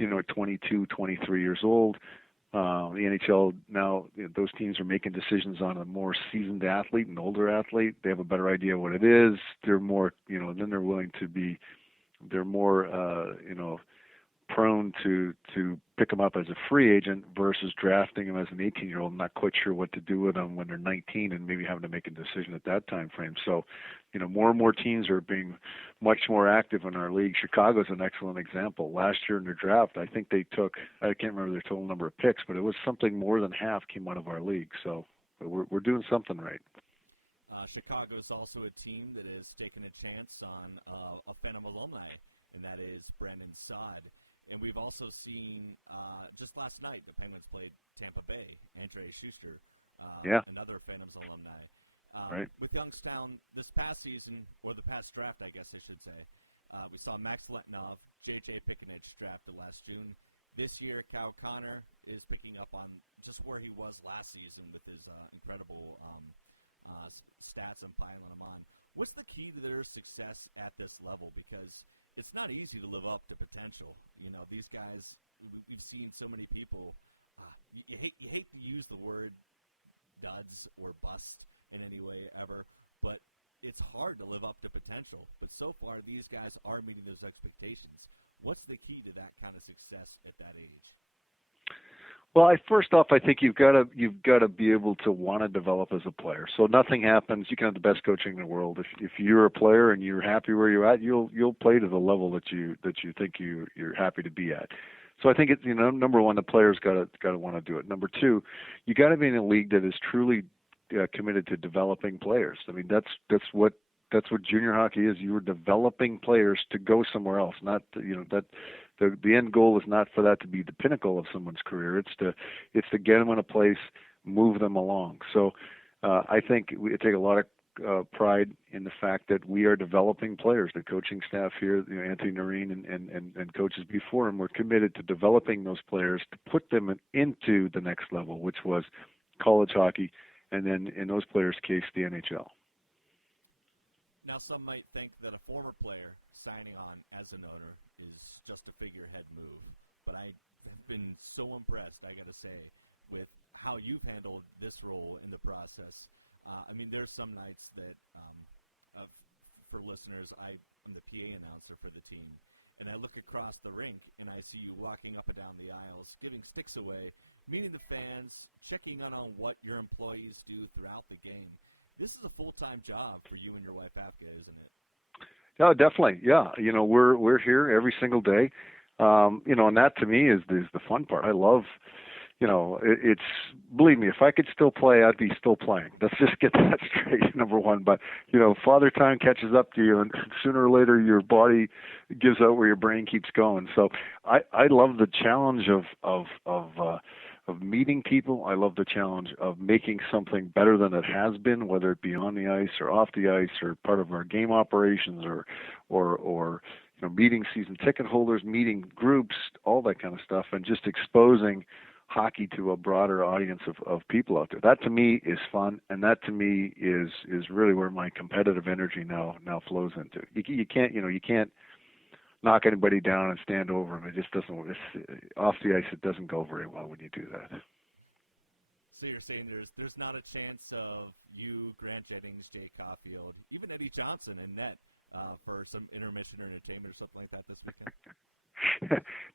at 22, 23 years old. The NHL now, those teams are making decisions on a more seasoned athlete, an older athlete. They have a better idea what it is. They're more, then they're willing to be, they're more, prone to pick them up as a free agent versus drafting them as an 18-year-old. I'm not quite sure what to do with them when they're 19 and maybe having to make a decision at that time frame. So, more and more teams are being much more active in our league. Chicago's an excellent example. Last year in their draft, I think they took, I can't remember their total number of picks, but it was something more than half came out of our league. So we're doing something right. Chicago is also a team that has taken a chance on a Phantom alumni, and that is Brandon Saad. And we've also seen, just last night, the Penguins played Tampa Bay, Andre Schuster, another Phantoms alumni. Right. With Youngstown this past season, or the past draft, I guess I should say, we saw Max Letnov, J.J. Pikinich drafted last June. This year, Kyle Connor is picking up on just where he was last season with his incredible stats and piling them on. What's the key to their success at this level? Because it's not easy to live up to potential. These guys, we've seen so many people. You hate to use the word duds or bust in any way ever, but it's hard to live up to potential. But so far, these guys are meeting those expectations. What's the key to that kind of success at that age? Well, first off, I think you've got to be able to want to develop as a player. So nothing happens. You can have the best coaching in the world. If you're a player and you're happy where you're at, you'll play to the level that you think you're happy to be at. So I think it's number one, the players got to want to do it. Number two, you got to be in a league that is truly committed to developing players. I mean, that's what junior hockey is. You are developing players to go somewhere else. Not that the end goal is not for that to be the pinnacle of someone's career. It's to get them in a place, move them along. So I think we take a lot of pride in the fact that we are developing players. The coaching staff here, Anthony Noreen and coaches before him, were committed to developing those players to put them into the next level, which was college hockey, and then in those players' case, the NHL. Now, some might think that a former player signing on as an owner is just a figurehead move, but I have been so impressed, I got to say, with how you've handled this role in the process. There's some nights that, for listeners, I'm the PA announcer for the team, and I look across the rink and I see you walking up and down the aisles, giving sticks away, meeting the fans, checking on what your employees do throughout the game. This is a full-time job for you and your wife, Afka, isn't it? Oh, definitely. Yeah. We're here every single day. And that to me is the fun part. I love, it's, believe me, if I could still play, I'd be still playing. Let's just get that straight, number one. But, father time catches up to you, and sooner or later your body gives out where your brain keeps going. So I love the challenge of meeting people. I love the challenge of making something better than it has been, whether it be on the ice or off the ice or part of our game operations or meeting season ticket holders, meeting groups, all that kind of stuff, and just exposing hockey to a broader audience of people out there. That to me is fun, and that to me is really where my competitive energy now flows into. You can't knock anybody down and stand over them. It just doesn't. Off the ice, it doesn't go very well when you do that. So you're saying there's not a chance of you, Grant Jennings, Jay Caulfield, even Eddie Johnson and net for some intermission or entertainment or something like that this weekend?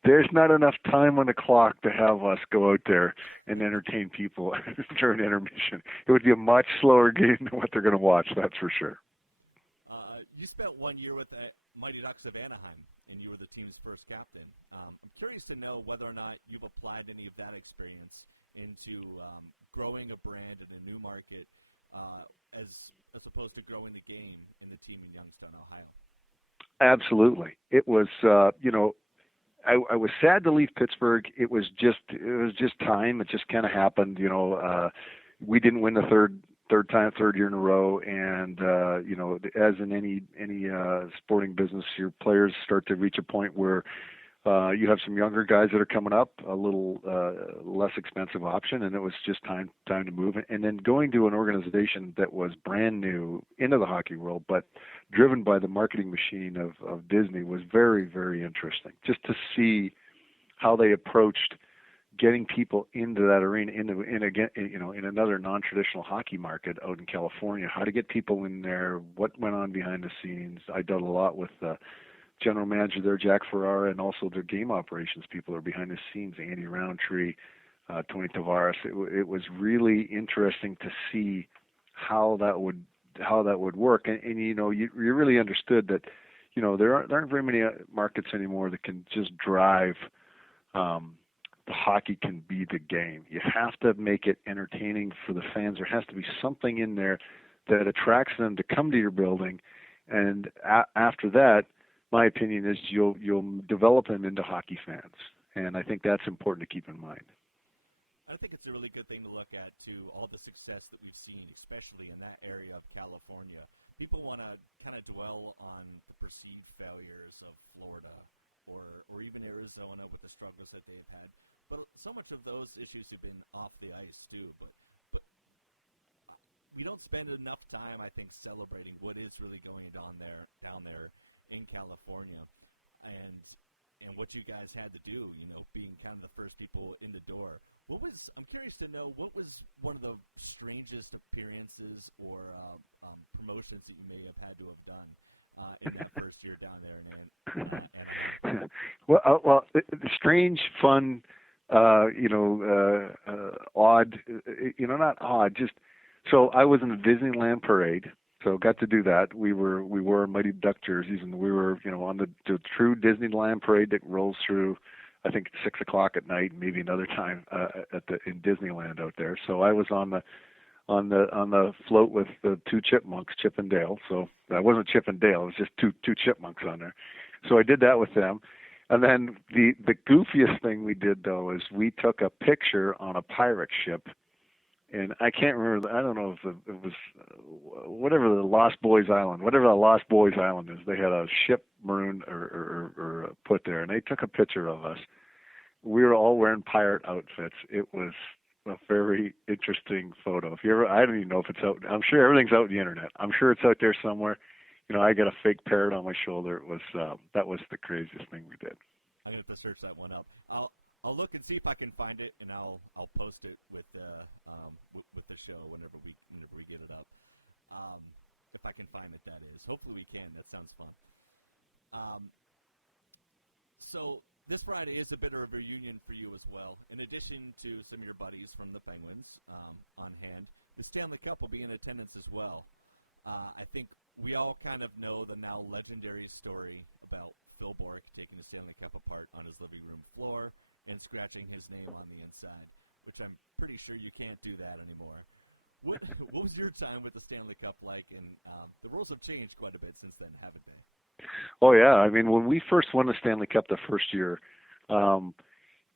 There's not enough time on the clock to have us go out there and entertain people during intermission. It would be a much slower game than what they're going to watch, that's for sure. You spent 1 year with the Mighty Ducks of Anaheim, and you were the team's first captain. I'm curious to know whether or not you've applied any of that experience into growing a brand in a new market as opposed to growing the game in the team in Youngstown, Ohio. Absolutely. It was, I was sad to leave Pittsburgh. It was just time. It just kind of happened. We didn't win the third year in a row, and as in any sporting business, your players start to reach a point where you have some younger guys that are coming up, a little less expensive option, and it was just time to move. And then going to an organization that was brand new into the hockey world, but driven by the marketing machine of Disney was very, very interesting. Just to see how they approached getting people into that arena, in another non-traditional hockey market out in California, how to get people in there, what went on behind the scenes. I dealt a lot with the general manager there, Jack Ferrara, and also their game operations people are behind the scenes, Andy Roundtree, Tony Tavares. It was really interesting to see how that would work, and you really understood that, there aren't very many markets anymore that can just drive. The hockey can be the game. You have to make it entertaining for the fans. There has to be something in there that attracts them to come to your building, and after that, my opinion is you'll develop them into hockey fans, and I think that's important to keep in mind. I think it's a really good thing to look at, too, all the success that we've seen, especially in that area of California. People want to kind of dwell on the perceived failures of Florida or even Arizona with the struggles that they've had. But so much of those issues have been off the ice, too. But we don't spend enough time, I think, celebrating what is really going down there in California. And what you guys had to do, being kind of the first people in the door. I'm curious to know, what was one of the strangest appearances or promotions that you may have had to have done in that first year down there in Anaheim? Well, strange, fun, odd, not odd, just, so I was in the Disneyland parade, so got to do that. We wore Mighty Duck jerseys, and we were, on the true Disneyland parade that rolls through, I think, 6 o'clock at night, maybe another time in Disneyland out there. So I was on the float with the two chipmunks, Chip and Dale. So that wasn't Chip and Dale; it was just two chipmunks on there. So I did that with them. And then the goofiest thing we did, though, is we took a picture on a pirate ship. And I can't remember. I don't know if it was whatever the Lost Boys Island is. They had a ship marooned or put there, and they took a picture of us. We were all wearing pirate outfits. It was a very interesting photo. I don't even know if it's out. I'm sure everything's out on the internet. I'm sure it's out there somewhere. I got a fake parrot on my shoulder. It was that was the craziest thing we did. I'm gonna have to search that one up. I'll look and see if I can find it, and I'll post it with the show whenever we get it up. If I can find it, that is. Hopefully we can. That sounds fun. So this Friday is a bit of a reunion for you as well. In addition to some of your buddies from the Penguins on hand, the Stanley Cup will be in attendance as well. I think we all kind of know the now legendary story about Phil Bourque taking the Stanley Cup apart on his living room floor and scratching his name on the inside, which I'm pretty sure you can't do that anymore. What was your time with the Stanley Cup like? And the rules have changed quite a bit since then, haven't they? Oh yeah, I mean, when we first won the Stanley Cup the first year,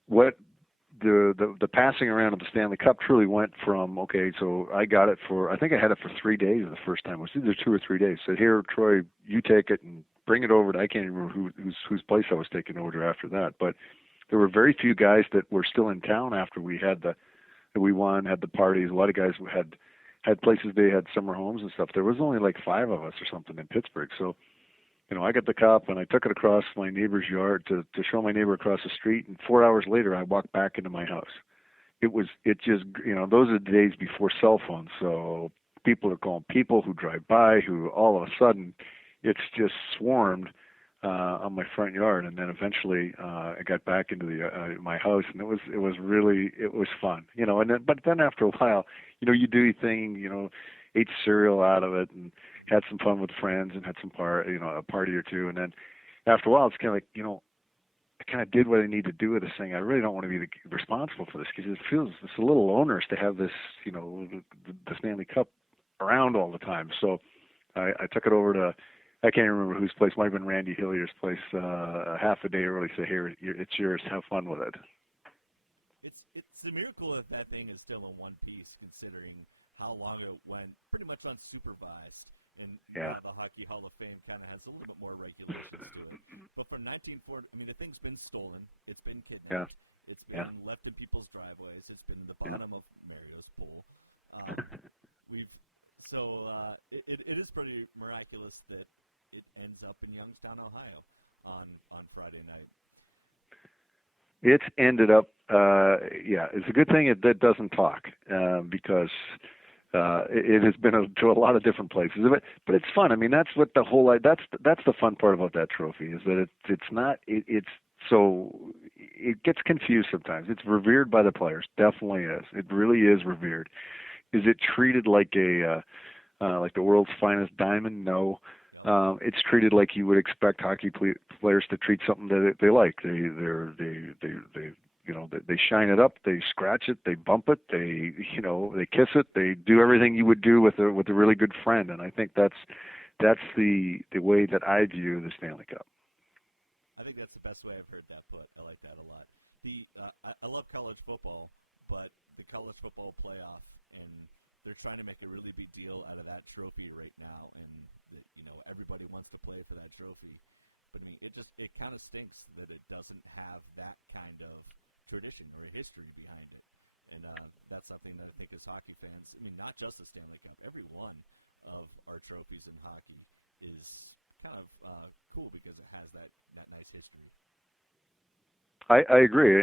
what the passing around of the Stanley Cup truly went from, okay, so I got it I think I had it for 3 days the first time. It was either 2 or 3 days. Said, here, Troy, you take it and bring it over to, I can't even remember whose place I was taking over to after that, but there were very few guys that were still in town after we won, had the parties. A lot of guys had places they had summer homes and stuff. There was only like 5 of us or something in Pittsburgh. So, I got the cup and I took it across my neighbor's yard to show my neighbor across the street. And 4 hours later, I walked back into my house. It just, those are the days before cell phones. So people are calling people who drive by who all of a sudden it's just swarmed on my front yard, and then eventually I got back into my house, and it was fun, but then after a while, you do your thing, ate cereal out of it and had some fun with friends and had some a party or two, and then after a while it's kind of like, I kind of did what I need to do with this thing. I really don't want to be responsible for this because it's a little onerous to have this, the Stanley Cup around all the time. So I took it over to, I can't remember whose place. Might have been Randy Hillier's place. Half a day early, say, "Here, it's yours. Have fun with it." It's a miracle that thing is still in one piece, considering how long it went pretty much unsupervised. And now the Hockey Hall of Fame kind of has a little bit more regulations to it. But from 1940, I mean, the thing's been stolen. It's been kidnapped. Yeah. It's been left in people's driveways. It's been in the bottom of Mario's pool. It is pretty miraculous that it ends up in Youngstown, Ohio on Friday night. It's ended up, it's a good thing that doesn't talk, because it has been to a lot of different places. But it's fun. I mean, that's what that's the fun part about that trophy, is that it's so it gets confused sometimes. It's revered by the players, definitely is. It really is revered. Is it treated like like the world's finest diamond? No. Yep. It's treated like you would expect hockey players to treat something that they like. They shine it up, they scratch it, they bump it, they kiss it, they do everything you would do with a really good friend. And I think that's the way that I view the Stanley Cup. I think that's the best way I've heard that put. I like that a lot. I love college football, but the college football playoff, and they're trying to make a really big deal out of that trophy right now, and everybody wants to play for that trophy. But I mean, it kind of stinks that it doesn't have that kind of tradition or a history behind it. And that's something that I think as hockey fans, I mean, not just the Stanley Cup, every one of our trophies in hockey is kind of cool because it has that nice history. I agree.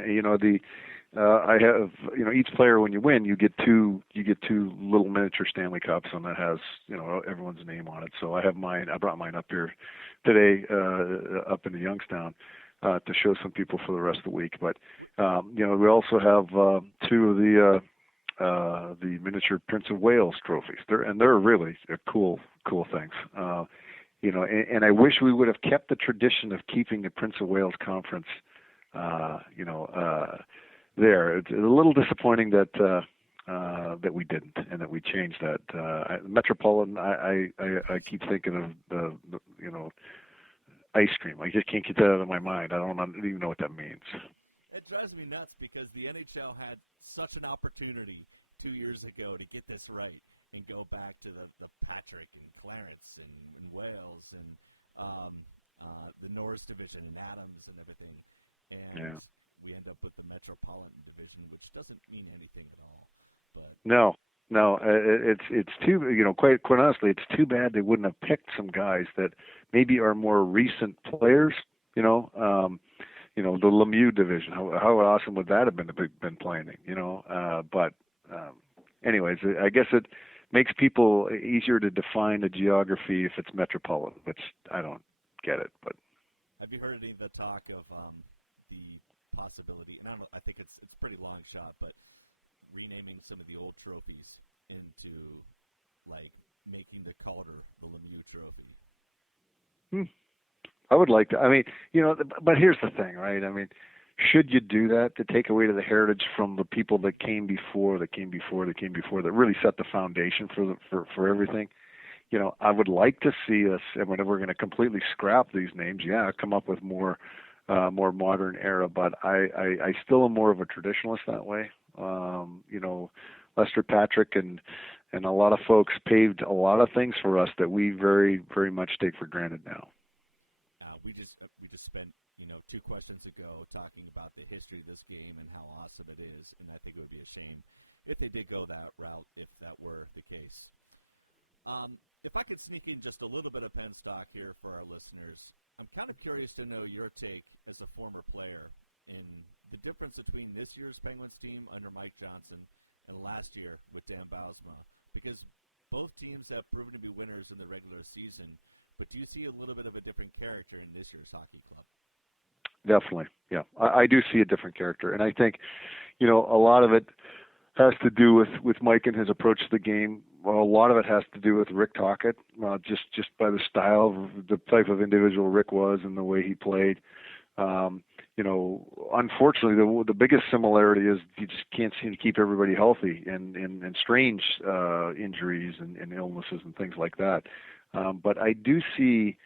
I have each player, when you win, you get two little miniature Stanley Cups, and that has everyone's name on it. So I have mine. I brought mine up here today, up into Youngstown, to show some people for the rest of the week. But we also have two of the miniature Prince of Wales trophies. They're really cool things. And I wish we would have kept the tradition of keeping the Prince of Wales Conference. There. It's a little disappointing that we didn't, and that we changed that. Metropolitan, I keep thinking of the ice cream. I just can't get that out of my mind. I don't even know what that means. It drives me nuts because the NHL had such an opportunity 2 years ago to get this right and go back to the Patrick and Clarence and Wales and the Norris division and Adams and everything. And we end up with the Metropolitan Division, which doesn't mean anything at all. But no, it's too quite honestly, it's too bad they wouldn't have picked some guys that maybe are more recent players. The Lemieux division. How awesome would that have been playing? But anyways, I guess it makes people easier to define the geography if it's metropolitan, which I don't get it. But have you heard any of the talk of the possibility, and I think it's pretty long shot, but renaming some of the old trophies into like making the Calder the Lemieux trophy? I would like to. I mean, but here's the thing, right? I mean, should you do that to take away the heritage from the people that came before, that really set the foundation for everything? I would like to see us, and whenever we're going to completely scrap these names, come up with more modern era, but I still am more of a traditionalist that way. Lester Patrick and a lot of folks paved a lot of things for us that we very, very much take for granted now. We just spent 2 questions ago talking about the history of this game and how awesome it is, and I think it would be a shame if they did go that route, if that were the case. If I could sneak in just a little bit of Penn stock here for our listeners, I'm kind of curious to know your take as a former player in the difference between this year's Penguins team under Mike Johnson and last year with Dan Bylsma, because both teams have proven to be winners in the regular season, but do you see a little bit of a different character in this year's hockey club? Definitely, yeah. I do see a different character, and I think, a lot of it has to do with Mike and his approach to the game. Well, a lot of it has to do with Rick Tocchet, just by the style, the type of individual Rick was and the way he played. Unfortunately, the biggest similarity is you just can't seem to keep everybody healthy, and strange injuries and illnesses and things like that. But I do see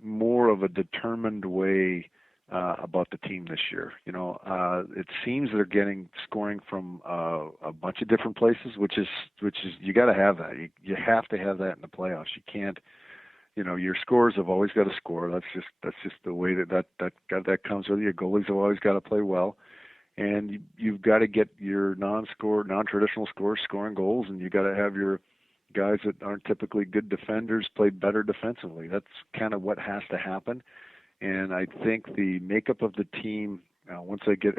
more of a determined way about the team this year. It seems they're getting scoring from a bunch of different places, which is you got to have that. You have to have that in the playoffs. You can't. Your scorers have always got to score. That's just the way that comes with you. Your goalies have always got to play well, and you've got to get your non-traditional scorers scoring goals, and you got to have your guys that aren't typically good defenders play better defensively. That's kind of what has to happen. And I think the makeup of the team once I get